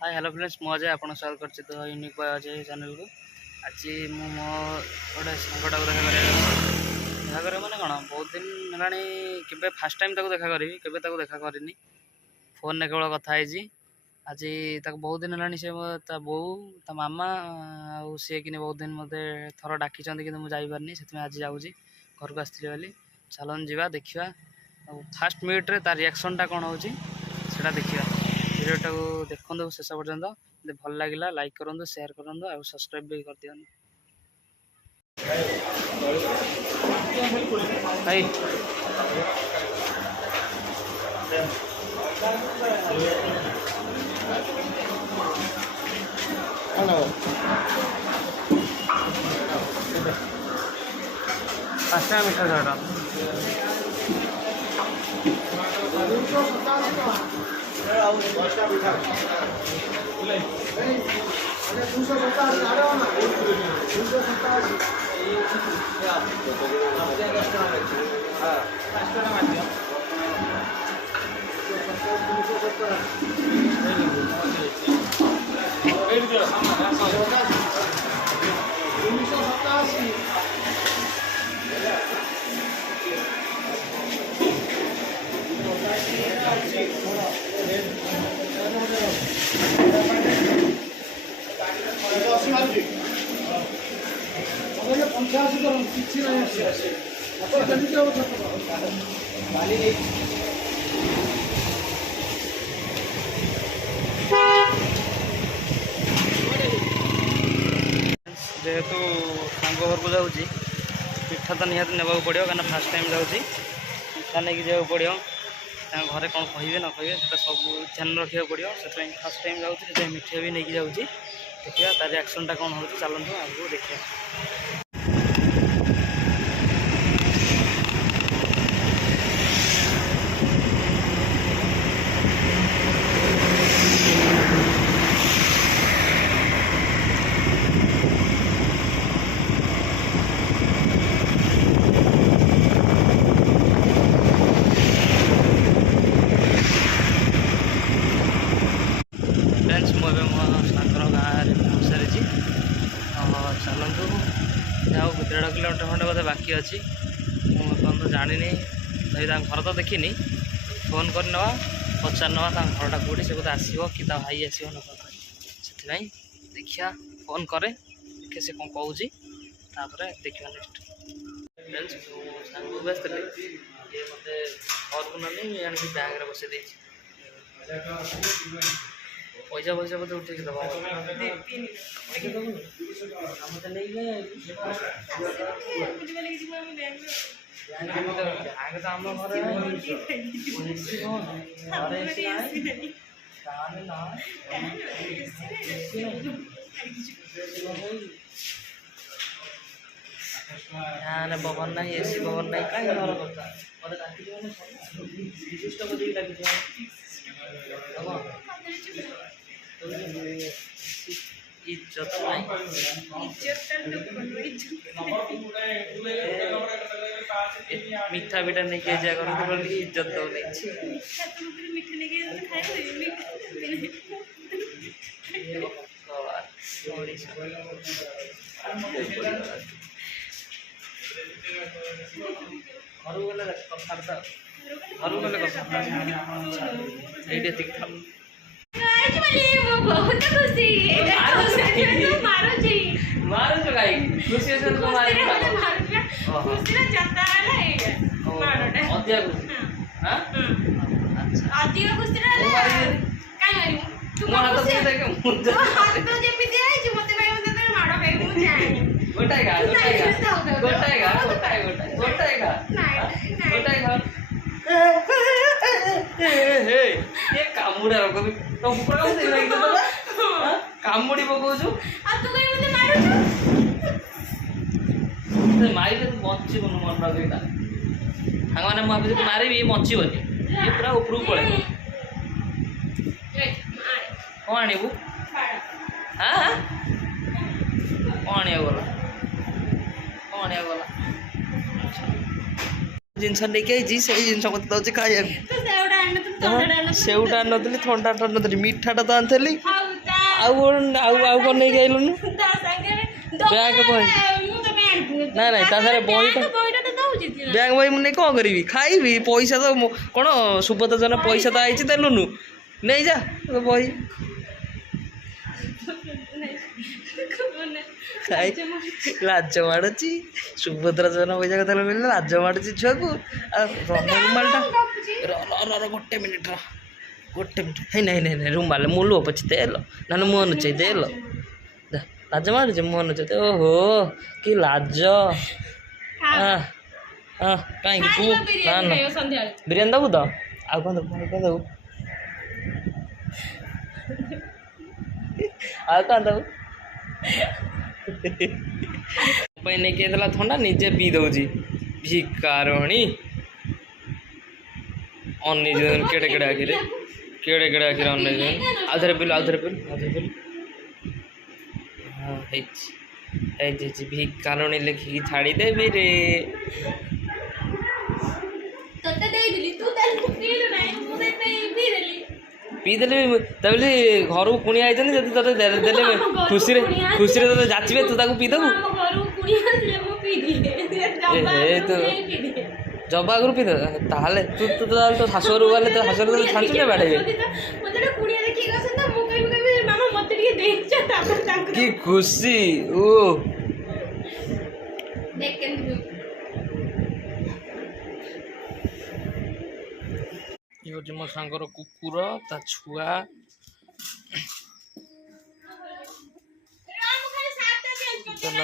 Hi hello friends मुझे आप स्वागत करছি तो यूनिक बॉय अजय चैनल को आज मो गोटे सांगटा देखा कर मैंने कौन बहुत दिन है के फास्ट टाइम देखा करी के देखा करनी फोन ने केवल कथा आज बहुत दिन है सी बो ता मामा सी कि बहुत दिन मत थर डाकी कि मुझे जापारनी से आज जाऊँगी घर को आसती बोली चलन जा देखा फास्ट मिनिट्रे तार रिएक्शन टा कौन हो देखा वीडियोटा को देखो शेष पर्यंत भल लगे लाइक करूँ शेयर करूँ और सब्सक्राइब भी कर दिखाई पाँचटा मीठा छटा जेहेतु सांग घर को जाऊँगी पिठा तो निहाती नेबा पड़ो क्या फास्ट टाइम जाऊँगी पिठा नहीं जावा पड़ो घरे कौन कहे न कहे सब ध्यान रखा पड़ो से फास्ट टाइम जाऊँगी मिठा भी नहीं जाऊँगी देखिए तार रिएक्शन टा कौन हो चलते आगे देखिए फ्रेंड्स मुझे मो सागर गाँव में सारी चलतु जाओ 1.5 किलोमीटर खंडे बोधे बाकी अच्छी मुझे जानी तो घर तो देखनी फोन कर नवा पचार नवा घरटा कौटी से बोधे आसो कि भाई आसो न से देखिया फोन करे देखे से कौन कौच देखा नेक्स्ट फ्रेंड्स सांग व्यस्त ये मत घर को नहीं आनिक बैग बसई दे पैसा पैसा बोलते उठे दबा पवन ना एसी पवन ना कहीं घर करता इज्जत मीठा बीटा नहीं किया जाए इज्जत दो घर गले कथा घर गले कथा बहुत खुशी मारो जो गाई खुशी है तो मारो खुशी ना जता है मारोटा अतिया खुशी हां अच्छा अतिया खुशी रे काई मारी तू मोर हाथ से देख मुझे हाथ तो जेमिति आई जे मते भाई मते तेरे मारो भाई मु जाने गोटाएगा हे ये कामुड़ा रखो तो ऊपर का से लगी तो कामुड़ी पकोछु आ तू कहीं मते मारू तो मारी तो बच्ची बन मन रख एटा हां माने म अभी मारी भी बच्ची बनी ये पूरा ऊपर पळे कौन आनिबू हां कौन आनिया बोला जिनस लेके से जिनस मत दौर खाया ତୁ ସେଉଟା ଆଣିନଥିଲୁ ଥଣ୍ଡାଟା ଆଣିନଥିଲୁ सेवटा आनी थंडा आनी मिठाटा तो आनी कौन नहीं आइलुन ତା ସାଙ୍ଗରେ ବ୍ୟାଗ ବହି ମୁଁ ତ ପାଇଁ ଆଣିଥିଲି ना ना ता सारे बहीटा ବହିଟା ତ ଦଉଛି ତି ବ୍ୟାଗ ବହି मुझे कौन करी खाइबी पैसा तो कौन सुब्रत जन पैसा तो आई देलुनु नहीं जा तो बही खाई लाज माड़ुची सुभद्रा जन पैसा कथा मिलले लाज माड़ुची छुआ को रुमालटा गोटे मिनिट है नहीं रुमाल मु लो पछी देल ना मुँह नुचे देल लाज माड़ुची मुँह नुचे ओहो कि लाज कहीं तू ना ना बिरियानी दबू तो आउ कौन दबू आउ कौन दबू नहीं थंडा निजे पी दौची भिकारणी अन केड़े केड़े आखिर अन आउे पिल आउे पिल हाँ भिकारणी लिखिकी छाड़देवी रे ତତେ ଦେଇଦେଲି ତୁ ତାକୁ ପିଇଲୁ ନାହିଁ ମୁଁ ତତେ ପିଇଦେଲି पीदेले तबले घर को कुणी आइछन जदि तते देले खुशी रे तते जाचिबे तू ताको पी दबु ଆମ ଘରକୁ କୁଣିଆ ଆସିଲେ ମୁଁ ପିଇଦିଏ ए तो जब आगु पी दे ताले तू तो शाशुर गले तो शाशुर तो छांचु ने बाड़े ମୋତେ କୁଣିଆ ଦେଖିକି ଆସନ୍ତା ମୁଁ କହିବି ମାମା ମୋତେ ଟିକେ ଦେଇଛ ତାପରେ ତାଙ୍କୁ की खुशी ओ ଦେଖ କେମିତି ये हूँ मो सांगर कुकुर ता छुआ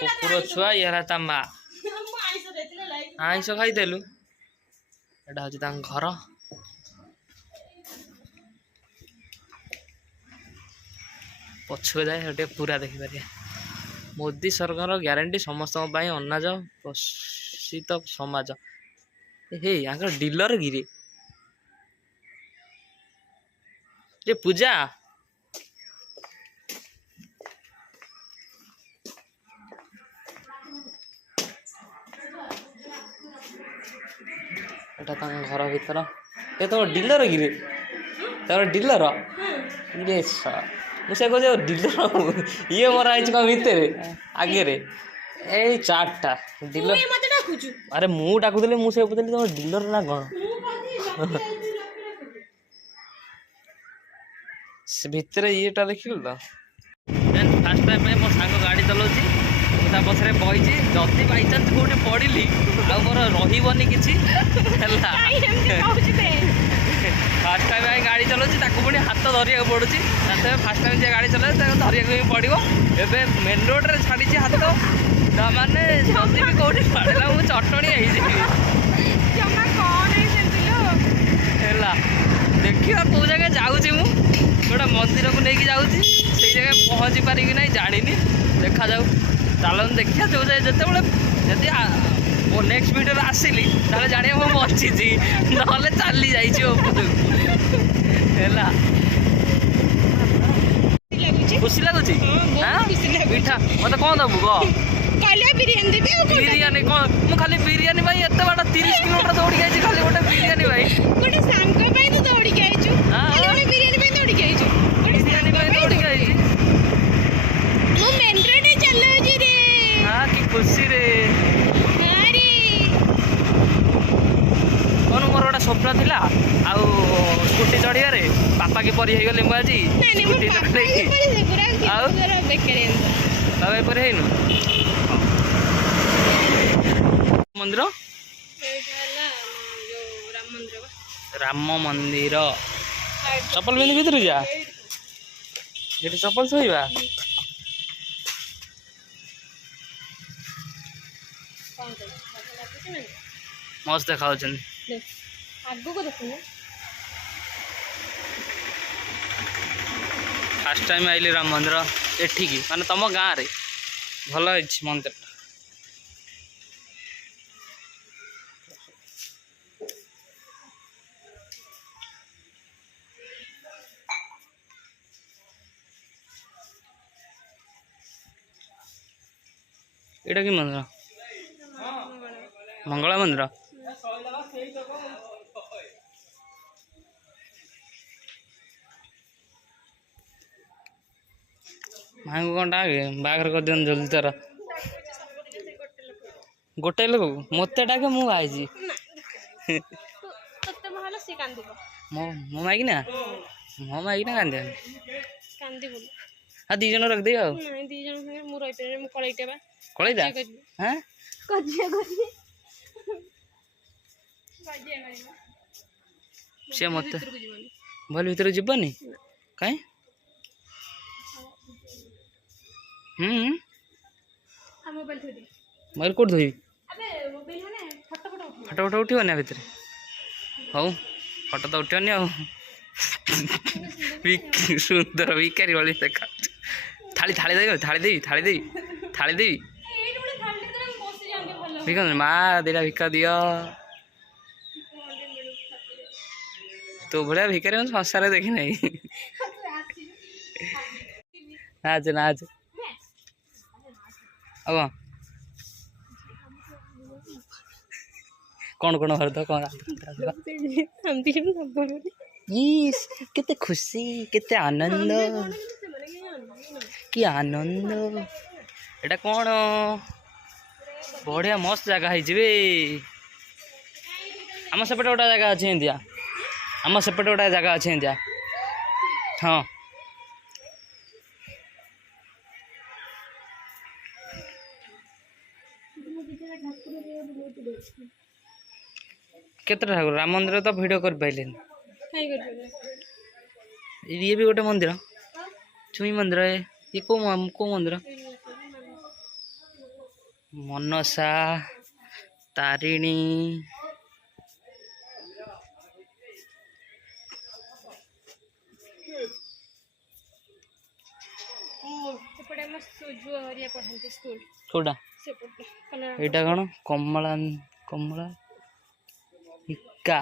कुकुर छुआ यार ता माँ आईस खाईदेलु एटा हूँ घर पछुए जाए गोटे पूरा देखिपारे मोदी सरकार ग्यारंटी समस्त अनाज पोषित समाज हे यहाँ डीलर गिरे ये पूजा एटा घर भीतर ये तो डीलर गिरे तर डीलर ये मुझे कह डीलर ये मरा कौन भितर आगे रे ए चार्टा डीलर ମୋତେ ଡାକୁଛୁ अरे मु डाकुली मुझे पचारि तुम डीलर ना कौन से भितर येटा देखिल तो फास्ट टाइम मो सांग गाड़ी चलाऊँगी पछरे बही जदि बाई चान्स कौटे पड़ी आ मोर रही कि फास्ट टाइम गाड़ी चलाऊँगी पुणी हाथ धरिया पड़ू फास्ट टाइम जी गाड़ी चलाए धरिया पड़ो एवं मेन रोड रे छाड़ी हाथ मैंने जदि भी कौटे पड़ा मुझे चटणी देखिए कौ जगह जाऊँगी मु गोटे मंदिर को लेकिन जाऊँगी से जगह पहुँची पारि ना जानी देखा जाऊ चलन देखिए जो जिते जदि नेक्स्ट वीडियो आसिली ताले जाने मु बची ना चली जाइए खुशी लगुच मीठा मत कौन दबु कह बिरियानी कौन मु खाली बिरियानी भाई एत बाट 30 किलोमीटर दौड़ी गई खाली गोटे बिरियानी भाई ଗୋଟେ ସାଙ୍ଗ ପାଇଁ ତ ଦୌଡ଼ିକି ଆଇଛୁ ଗୋଟେ ବିରିୟାନୀ ପାଇଁ ଦୌଡ଼ିକି ଆଇଛୁ ଗୋଟେ बिरियानी भाई दौड़ी गई ମୁଁ ମେନ୍ ରୋଡ୍ ରେ ଚଲାଉଛି ରେ हाँ कि खुशी रे ଆରେ कौन मोर गोटे स्वप्न थिला आउ स्कूटी चढ़िया बापा के परी गली मुझे आज ନାଇଁ ନାଇଁ ମୁଁ ପାପା ହିଁ କରିছে ପୁରା ଆଉ? ପୁରା ବେକାରୀ बाबा पर हैनु मंदिर ଏଇଟା ହେଲା ଯୋଉ ରାମ ମନ୍ଦିର ବା राम मंदिर चप्पल पिंधि भीतर जा ये चप्पल थोड़ा କଣ କର ଲାଗୁଛି ନା मस्त देखा ଆଗକୁ ଦେଖୁନ फास्ट टाइम आइली राम मंदिर एठिकी माने तुम गाँव रे भल मंदिर एटा कि मंदिर मंगला मंदिर ମାଙ୍କୁ କ'ଣ ଡାକେ ବାହାଘର କରିଦିଅନ୍ତୁ ଜଲ୍ଦି ତାର। ଗୋଟେ ଲୋକ ମୋତେ ଡାକେ ମୁଁ ଆଇଛି ତତେ ଭଲ ସେ କାନ୍ଦିବ ମୋ ମାଇକିନା କାନ୍ଦିବନି କାନ୍ଦିବୁନି। ଆଉ 2 ଜଣ ରଖିଦେବି ଆଉ। ନାଇଁ 2 ଜଣ ସାଙ୍ଗେ ମୁଁ ରହିପାରିବିନି ମୁଁ କଳେଇଟା ବା କଳେଇଟା ହାଁ କଜିଆ କରିବି ସିଏ ମୋତେ ଭିତରକୁ ଯିବନି ଭଲ ଭିତରକୁ ଯିବନି କାଇଁ ମୋବାଇଲ ଥୋଇ ଦେ ମୋବାଇଲ କୋଉଠି ଧୋଇବି ଆବେ ମୋବାଇଲ ମାନେ ଫଟୋ ଉଠିବ ଫଟୋ ଉଠିବନି ଆ ଭିତରେ ହଉ ଫଟୋ ତ ଉଠିବନି ଆଉ ସୁନ୍ଦର ଭିକାରୀ ଭଳି ଦେଖା ଥାଳି ଦେବି ଏଇଠି ଗୋଟେ ଥାଳି ଭିତରେ ମୁଁ ବସି ଯାଆନ୍ତି ଭଲ ଭିକା ମା ଦିଟା ଭିକା ଦିଅ ତୋ ଭଳିଆ ଭିକାରୀ ମୁଁ ସଂସାରରେ ଦେଖି ନାହିଁ ନାଚ ଆଉ କ'ଣ ଭାରତ କ'ଣ ଇସ୍ କେତେ ଖୁସି କେତେ ଆନନ୍ଦ କି ଆନନ୍ଦ ଏଇଟା କ'ଣ ବଢ଼ିଆ ମସ୍ତ ଜାଗା ହେଇଛି ବେ ଆମ ସେପଟେ ଗୋଟେ ଜାଗା ଅଛି ଏମିତିଆ ହଁ କେତେ ଠାକୁର ରାମ ମନ୍ଦିର ତ ଭିଡ଼ିଓ କରିପାରିଲେନି ଇଏ ବି ଗୋଟେ ମନ୍ଦିର ଚୁଇଁ ମନ୍ଦିର ଇଏ କୋଉ ମନ୍ଦିର ମନସା ତାରିଣୀ କୋଉଟା ଏଇଟା କ'ଣ କମଳା ହିକା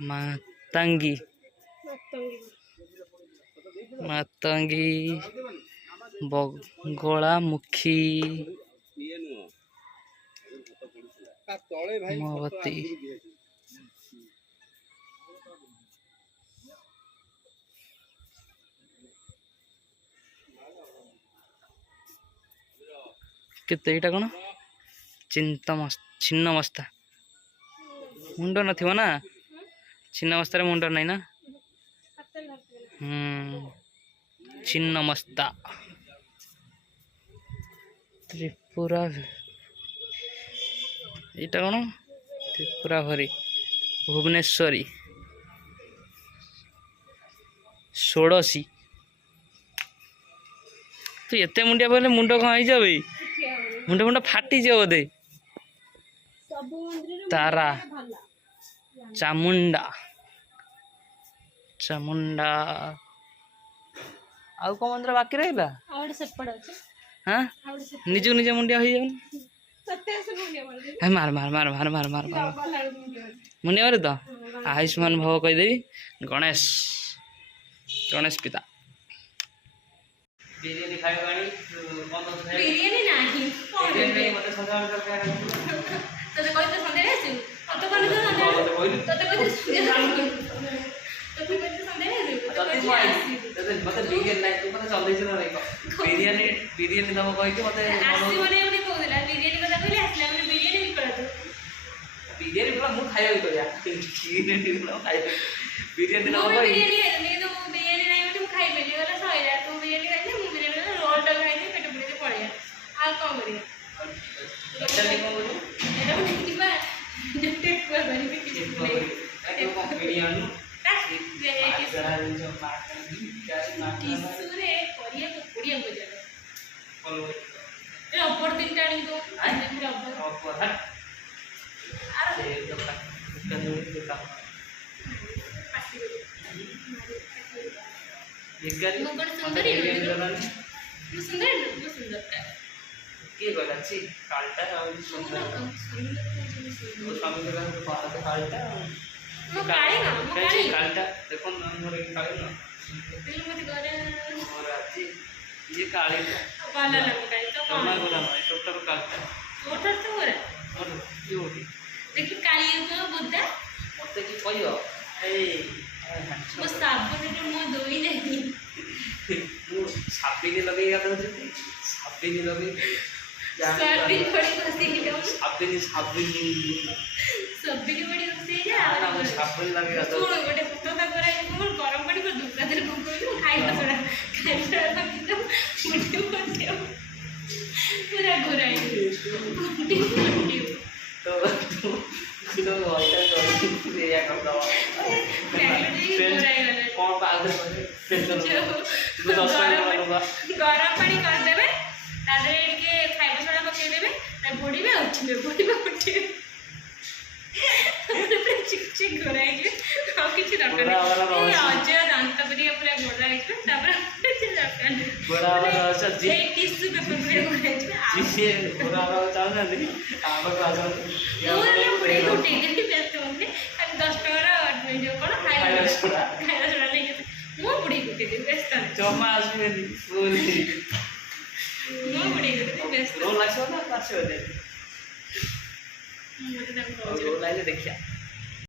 ମାତଙ୍ଗୀ ବଗଳାମୁଖୀ ମହବତୀ କେତେ ଏଇଟା କ'ଣ ଛିନ୍ନମସ୍ତା ମୁଣ୍ଡ ନଥିବ ନା ଛିନ୍ନମସ୍ତାରେ ମୁଣ୍ଡ ନାହିଁ ନା ଛିନ୍ନମସ୍ତା ତ୍ରିପୁରା ଏଇଟା କ'ଣ ତ୍ରିପୁରାଭରି ଭୁବନେଶ୍ୱରୀ ଷୋଡ଼ଶୀ ତୁ ଏତେ ମୁଣ୍ଡିଆ ପଡ଼ିଲେ ମୁଣ୍ଡ କ'ଣ ହେଇଯାବ ମୁଣ୍ଡ ଫାଟିଯିବ ବୋଧେ ତାରା ଚାମୁଣ୍ଡା ଆଉ କ'ଣ ମନ୍ଦିର ବାକି ରହିଲା ହଁ ନିଜକୁ ନିଜେ ମୁଣ୍ଡିଆ ହେଇଯାଉନି ମାର ମୁଣ୍ଡିଆ ମାରେ ତ ଆୟୁଷ୍ମାନ ଭବ କହିଦେବି ଗଣେଶ ପିତା ବିରିୟାନୀ ଖାଇବା ବିରିୟାନୀ ନାହିଁ ମତେ ସନ୍ଧ୍ୟାବେଳେ ତତେ କହିଲେ ସନ୍ଧ୍ୟାରେ ଆସିବୁ ତତେ କହିଲେ ମତେ ବିରିୟାନୀ ନାହିଁ ତୁ ମତେ ଚଲେଇଛୁ ନା ନାଇଁ ବିରିୟାନୀ ଦବ କହିକି ମତେ ଆସିବନି ବୋଲି କହୁଥିଲା ବିରିୟାନୀ କଥା କହିଲେ ଆସିଲା ମାନେ ବିରିୟାନୀ ବି କଲା ତୁ ବିରିୟାନୀ ପୁରା ମୁଁ ଖାଇବାକୁ କରିବା ବିରିୟାନୀ ଦବ ବିରିୟାନୀ ଖାଇଲି ମୁଁ ବିରିୟାନୀ ନାହିଁ ବୋଲି ମୁଁ ଖାଇପାରିଲି ଗଲା ସଇଲା ତୁ ବିରିୟାନୀ ଖାଇଲି ମୁଁ ବିରିୟାନୀ ରୋଲଟା ଖାଇଲି ପେଟ ପୁରେଇ ପଳେଇବା ଆଉ କ'ଣ କରିବା ରବର ତିନିଟା ଆଣିକି କିଏ କହିଲା ଛି କାଳିଟା ଆଉ ସୁନ୍ଦର କାଳିଟା ଦେଖନ୍ତୁ ଆମର ଏଠି କାଳି ନୁହଁ ମୋର ଅଛି ଇଏ କାଳିଟା ଜମା ଗଲା ନୁହେଁ ଟୋଟାଲ କାଳିଟା ମୋର କିଏ ଗୋଟେ ଦେଖି କାଳି ବୋଦା ମତେ କି କହିବ ଏଇ ମୋ ସାବୁନରେ ମୋ ଧୋଇ ଯାଇନି ମୁଁ ସାବିନି ଲଗେଇ ଗାଧଉଛନ୍ତି ସାବିନି ଲଗେଇ ସୋୟାବିନ ବଡ଼ି ବସେଇକି ଯାଉ ସାବିନି ସାବିନି ସୋୟାବିନ ବଡ଼ି ବସେଇକି ମୁଁ ସାବିନି ଲଗେଇ ଗାଧଉ ଶୁଣ ଗୋଟେ ସତ କଥା କରାଇ ମୁଁ ଗରମ ପାଣି କରି ଦୁଃଖ ଦେରେ ପକେଇଲି ମୁଁ ଖାଇବା ଛଡ଼ା ପକେଇଦେବୁ ମୁଠି ମୁଠି ପୁରା ଘୋରାଇ ମୁଠି ମୁଠି तो तो ऐसा कर एया कर दो कौन पागल करे फिर तो तू 10 मिनट वाला गरम पानी कर देबे तादरे के खाइबा सोडा पके देबे ता बुडीबे उठिबे चिक चिक घोराई जे आ किछि दरकार नहीं अजय दांत परिया पूरा घोराई जे तापर किछि दरकार नहीं गोरा वाला अच्छा जी ए टिश्यू पेपर पूरा घोराई जे जी गोरा वाला चाहू ना देखी आम को आजा ମୁଁ ବୁଢ଼ୀ ଉଠେଇ ଦେଲି ବ୍ୟସ୍ତ ହୁଅନ୍ତି ଖାଲି 10 ଟଙ୍କାର ଯୋଉ କ'ଣ ଖାଇବା सोडा ନେଇକି ମୁଁ ବୁଢ଼ୀ ଉଠେଇ ଦେଲି ବ୍ୟସ୍ତ ନାହିଁ जमा आसबेनी बोली ମୁଁ ବୁଢ଼ୀ ଉଠେଇ ଦେଲି ବ୍ୟସ୍ତ रोल आछो ना आछो दे ମୁଁ ମୋତେ ତାଙ୍କୁ କହୁଛି रोल आइले देखिया